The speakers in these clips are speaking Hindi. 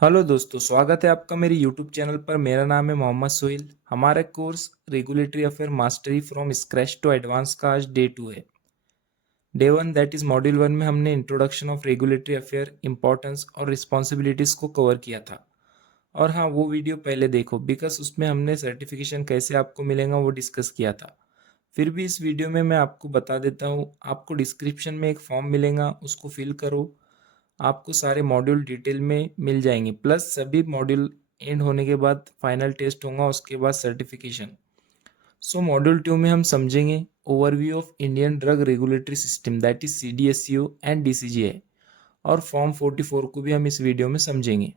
हेलो दोस्तों, स्वागत है आपका मेरे यूट्यूब चैनल पर। मेरा नाम है मोहम्मद सोहेल। हमारा course regulatory affair mastery from scratch to advance का आज डे 2 है। डे 1 दैट इज मॉड्यूल 1 में हमने introduction of regulatory affair, importance और रिस्पॉन्सिबिलिटीज़ को कवर किया था। और हाँ, वो वीडियो पहले देखो बिकॉज उसमें हमने सर्टिफिकेशन कैसे आपको मिलेगा वो डिस्कस किया था। फिर भी इस वीडियो में मैं आपको बता देता हूँ, आपको डिस्क्रिप्शन में एक फॉर्म मिलेगा, उसको फिल करो। आपको सारे मॉड्यूल डिटेल में मिल जाएंगे, प्लस सभी मॉड्यूल एंड होने के बाद फाइनल टेस्ट होगा, उसके बाद सर्टिफिकेशन। सो मॉड्यूल 2 में हम समझेंगे overview of Indian drug regulatory system that is CDSCO and DCGI, और फॉर्म 44 को भी हम इस वीडियो में समझेंगे।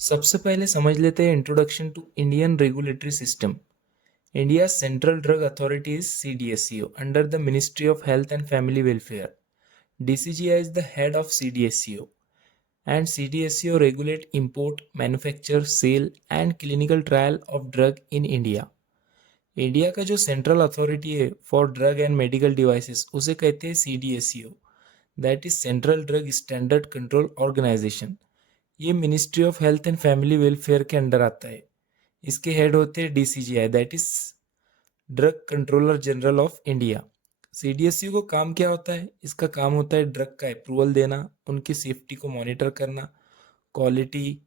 सबसे पहले समझ लेते हैं introduction to Indian regulatory system. India central drug authority is CDSCO under the ministry of health and family welfare. DCGI is the head of CDSCO, and CDSCO regulate import, manufacture, sale and clinical trial of drug in India. India का जो सेंट्रल अथॉरिटी है for drug and medical devices उसे कहते हैं CDSCO, that is central drug standard control organisation. ये ministry of health and family welfare के अंडर आता है। इसके हेड होते हैं DCGI, that is drug controller general of India. CDSCO को काम क्या होता है? इसका काम होता है ड्रग का अप्रूवल देना, उनकी सेफ्टी को मॉनिटर करना, क्वालिटी,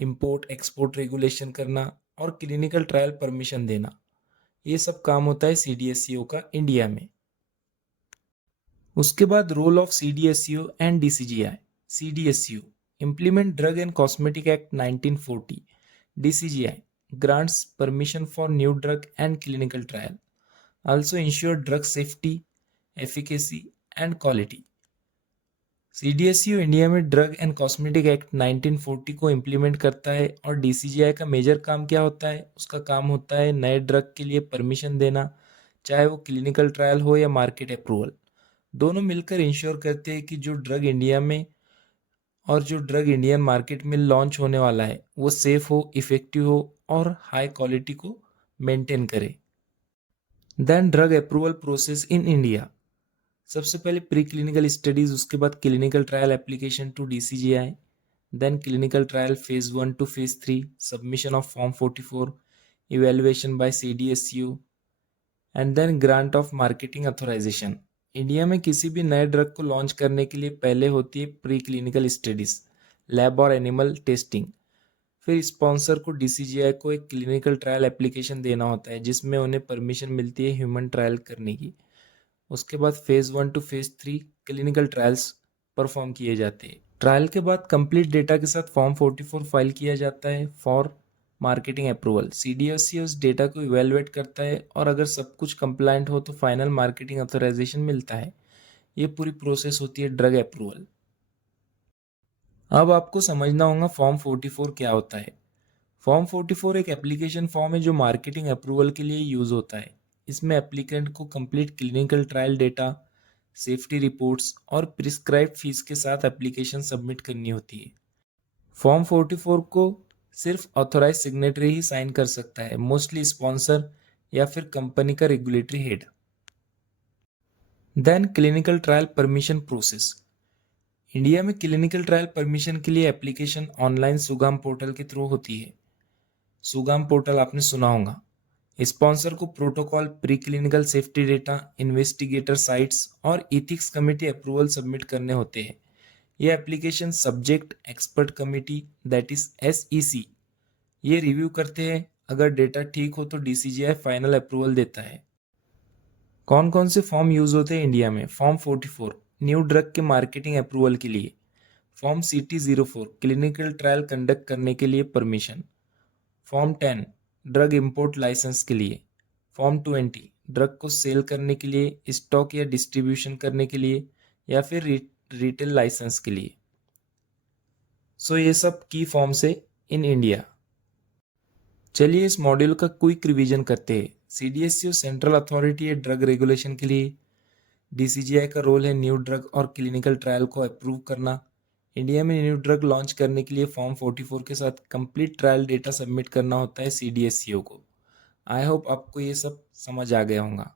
इंपोर्ट एक्सपोर्ट रेगुलेशन करना और क्लिनिकल ट्रायल परमिशन देना। ये सब काम होता है CDSCO का इंडिया में। उसके बाद role of CDSCO and DCGI। CDSCO implement drug and cosmetic act 1940। DCGI grants permission for new drug and clinical trial, also ensure drug safety, efficacy and quality. CDSCO India में ड्रग एंड कॉस्मेटिक एक्ट 1940 को इम्प्लीमेंट करता है। और DCGI का मेजर काम क्या होता है? उसका काम होता है नए ड्रग के लिए परमिशन देना, चाहे वो क्लिनिकल ट्रायल हो या मार्केट अप्रूवल। दोनों मिलकर इंश्योर करते हैं कि जो ड्रग इंडिया में और जो ड्रग इंडियन मार्केट में लॉन्च होने वाला है वो सेफ हो, इफेक्टिव हो और हाई क्वालिटी को मेंटेन करे। Then drug approval process in India. सबसे पहले प्री क्लिनिकल स्टडीज, उसके बाद clinical trial application to DCGI, then clinical trial phase 1 to phase 3, submission of form 44, evaluation by CDSCO and then grant of marketing authorisation. India में किसी भी नए ड्रग को लॉन्च करने के लिए पहले होती है प्री क्लिनिकल स्टडीज, लैब और एनिमल टेस्टिंग। फिर स्पॉन्सर को DCGI को एक क्लिनिकल ट्रायल एप्लीकेशन देना होता है जिसमें उन्हें परमिशन मिलती है ह्यूमन ट्रायल करने की। उसके बाद phase 1 to phase 3 clinical trials perform किए जाते हैं। ट्रायल के बाद कंप्लीट डेटा के साथ फॉर्म 44 फाइल किया जाता है फॉर मार्केटिंग अप्रूवल। CDSCO उस डेटा को इवेलुएट करता है और अगर सब कुछ कंप्लायंट हो तो फाइनल मार्केटिंग अथोराइजेशन मिलता है। ये पूरी प्रोसेस होती है ड्रग अप्रूवल। अब आपको समझना होगा फॉर्म 44 क्या होता है। फॉर्म 44 एक एप्लीकेशन फॉर्म है जो मार्केटिंग अप्रूवल के लिए यूज होता है। इसमें एप्लीकेंट को complete clinical trial data, safety reports और प्रिस्क्राइब्ड फीस के साथ एप्लीकेशन सबमिट करनी होती है। फॉर्म 44 को सिर्फ ऑथोराइज सिग्नेटरी ही साइन कर सकता है, मोस्टली स्पॉन्सर या फिर कंपनी का regulatory head. Then clinical trial permission process. India में क्लिनिकल ट्रायल परमिशन के लिए एप्लीकेशन ऑनलाइन सुगम पोर्टल के थ्रू होती है। सुगम पोर्टल आपने सुना होगा। स्पॉन्सर को protocol, pre clinical safety data, investigator sites और इथिक्स कमेटी अप्रूवल सबमिट करने होते हैं। ये application subject expert committee that is SEC ये रिव्यू करते हैं। अगर डेटा ठीक हो तो DCGI फाइनल अप्रूवल देता है। कौन कौन से फॉर्म यूज होते हैं इंडिया में? फॉर्म 44 न्यू ड्रग के मार्केटिंग अप्रूवल के लिए, form CT04 clinical trial conduct करने के लिए permission, form 10 drug import licence के लिए, फॉर्म 20 ड्रग को सेल करने के लिए, स्टॉक या डिस्ट्रीब्यूशन करने के लिए या फिर रिटेल लाइसेंस के लिए। सो ये सब की फॉर्म्स है इन इंडिया। चलिए इस मॉड्यूल का क्विक रिवीजन करते हैं। CDSCO सेंट्रल अथॉरिटी है ड्रग रेगुलेशन के लिए। DCGI का रोल है न्यू ड्रग और क्लिनिकल ट्रायल को अप्रूव करना। इंडिया में न्यू ड्रग लॉन्च करने के लिए फॉर्म 44 के साथ कंप्लीट ट्रायल डेटा सबमिट करना होता है CDSCO को। आई होप आपको ये सब समझ आ गया होगा।